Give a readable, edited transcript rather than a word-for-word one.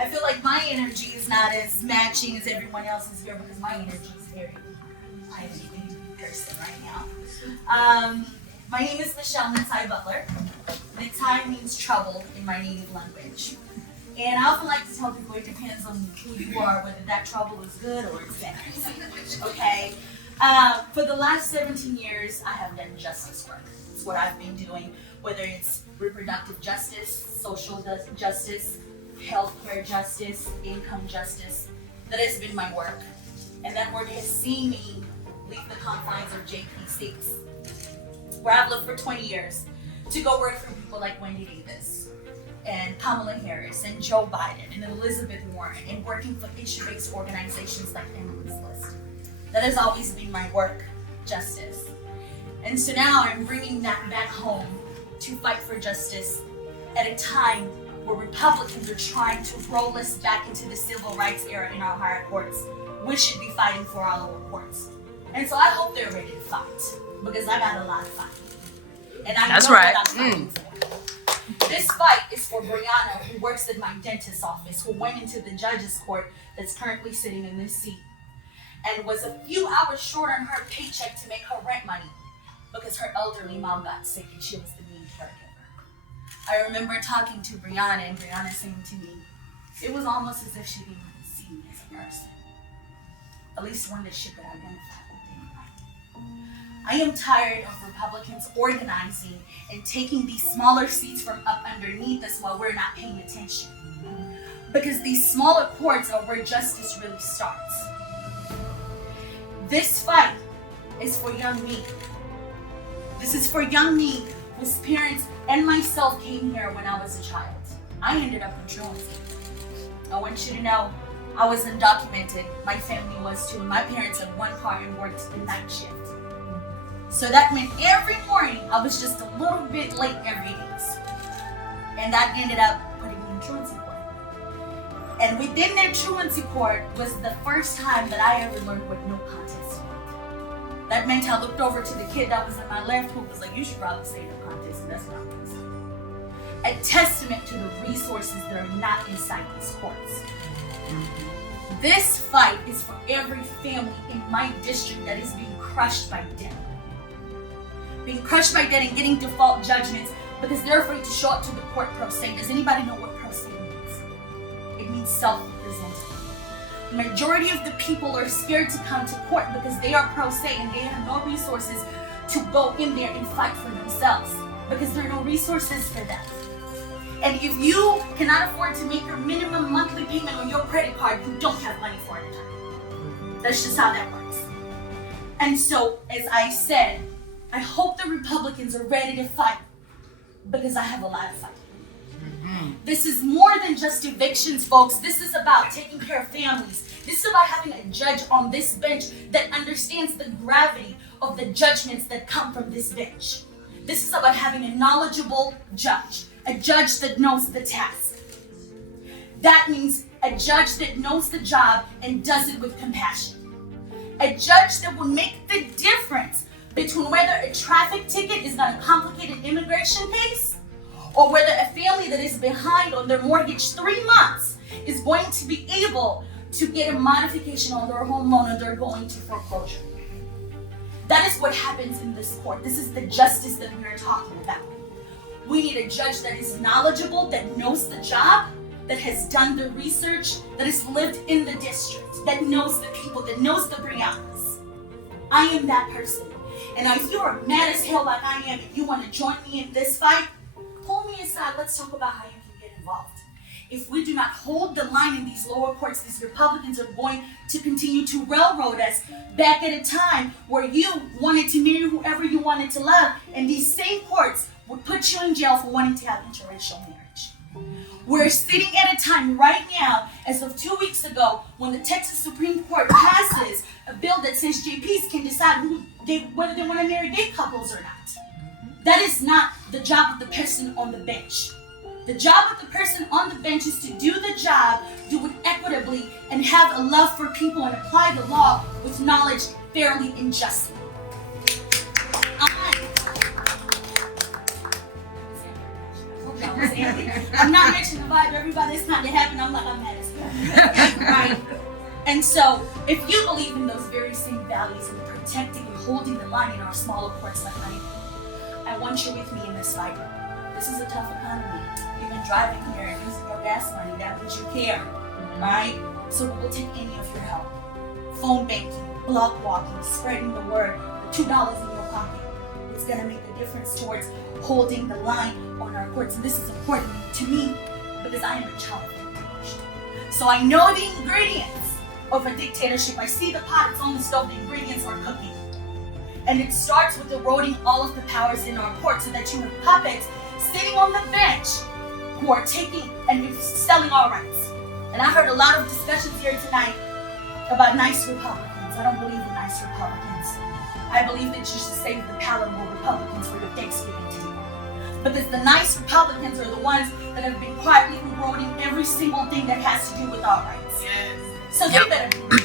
I feel like my energy is not as matching as everyone else's here because my energy is very high person right now. My name is Netsai Butler. Netsai means trouble in my native language. And I often like to tell people it depends on who you are, whether that trouble is good or it's bad. Okay? For the last 17 years, I have done justice work. It's what I've been doing, whether it's reproductive justice, social justice, healthcare justice, income justice. That has been my work. And that work has seen me leave the confines of JP6, where I've lived for 20 years, to go work for people like Wendy Davis and Kamala Harris and Joe Biden and Elizabeth Warren, and working for issue-based organizations like Emily's List. That has always been my work, justice. And so now I'm bringing that back home to fight for justice at a time where Republicans are trying to roll us back into the civil rights era in our higher courts. We should be fighting for our lower courts. And so I hope they're ready to fight, because I got a lot to fight. And I know what I'm fighting for. This fight is for Brianna, who works at my dentist's office, who went into the judge's court that's currently sitting in this seat, and was a few hours short on her paycheck to make her rent money because her elderly mom got sick and she was the main caregiver. I remember talking to Brianna and Brianna saying to me, it was almost as if she didn't even see me as a person. At least one that she could identify with anyway. I am tired of Republicans organizing and taking these smaller seats from up underneath us while we're not paying attention. Because these smaller courts are where justice really starts. This fight is for young me. This is for young me whose parents and myself came here when I was a child. I ended up in truancy. I want you to know I was undocumented. My family was too. My parents had one car and worked the night shift. So that meant every morning I was just a little bit late every day. And that ended up putting me in truancy court. And within that truancy court was the first time that I ever learned what no contest meant. That meant I looked over to the kid that was on my left who was like, you should probably say no contest, and that's not what I said. A testament to the resources that are not inside these courts. This fight is for every family in my district that is being crushed by debt. Being crushed by debt and getting default judgments because they're afraid to show up to the court pro se. Does anybody know what pro se means? It means self-represented. The majority of the people are scared to come to court because they are pro se and they have no resources to go in there and fight for themselves because there are no resources for that. And if you cannot afford to make your minimum monthly payment on your credit card, you don't have money for it. That's just how that works. And so, as I said, I hope the Republicans are ready to fight because I have a lot of fight. This is more than just evictions, folks. This is about taking care of families. This is about having a judge on this bench that understands the gravity of the judgments that come from this bench. This is about having a knowledgeable judge. A judge that knows the task. That means a judge that knows the job and does it with compassion. A judge that will make the difference between whether a traffic ticket is going to complicate an immigration case or whether a family that is behind on their mortgage 3 months is going to be able to get a modification on their home loan and they're going to foreclosure. That is what happens in this court. This is the justice that we are talking about. We need a judge that is knowledgeable, that knows the job, that has done the research, that has lived in the district, that knows the people, that knows the Briannas. I am that person. And if you are mad as hell like I am and you want to join me in this fight, pull me aside. Let's talk about how you can get involved. If we do not hold the line in these lower courts, these Republicans are going to continue to railroad us back at a time where you wanted to marry whoever you wanted to love, and these same courts would put you in jail for wanting to have interracial marriage. We're sitting at a time right now, as of 2 weeks ago, when the Texas Supreme Court passes a bill that says JPs can decide whether they want to marry gay couples or not. That is not the job of the person on the bench. The job of the person on the bench is to do the job, do it equitably, and have a love for people and apply the law with knowledge fairly and justly. what's saying? I'm not matching the vibe. Everybody's kind of happy. I'm like, I'm mad as hell. Right? And so, if you believe in those very same values and protecting and holding the line in our smaller courts like mine, I want you with me in this fight. This is a tough economy. Even driving here and using your gas money, that means you care, right? So we will take any of your help. Phone banking, block walking, spreading the word, the $2 in your pocket. It's gonna make a difference towards holding the line on our courts. And this is important to me because I am a child of dictatorship. So I know the ingredients of a dictatorship. I see the pot, it's on the stove, the ingredients are cooking. And it starts with eroding all of the powers in our court so that you have puppets sitting on the bench who are taking and selling our rights. And I heard a lot of discussions here tonight about nice Republicans. I don't believe in nice Republicans. I believe that you should save the palatable Republicans for your Thanksgiving dinner. Because the nice Republicans are the ones that have been quietly eroding every single thing that has to do with our rights. Yes. So they better be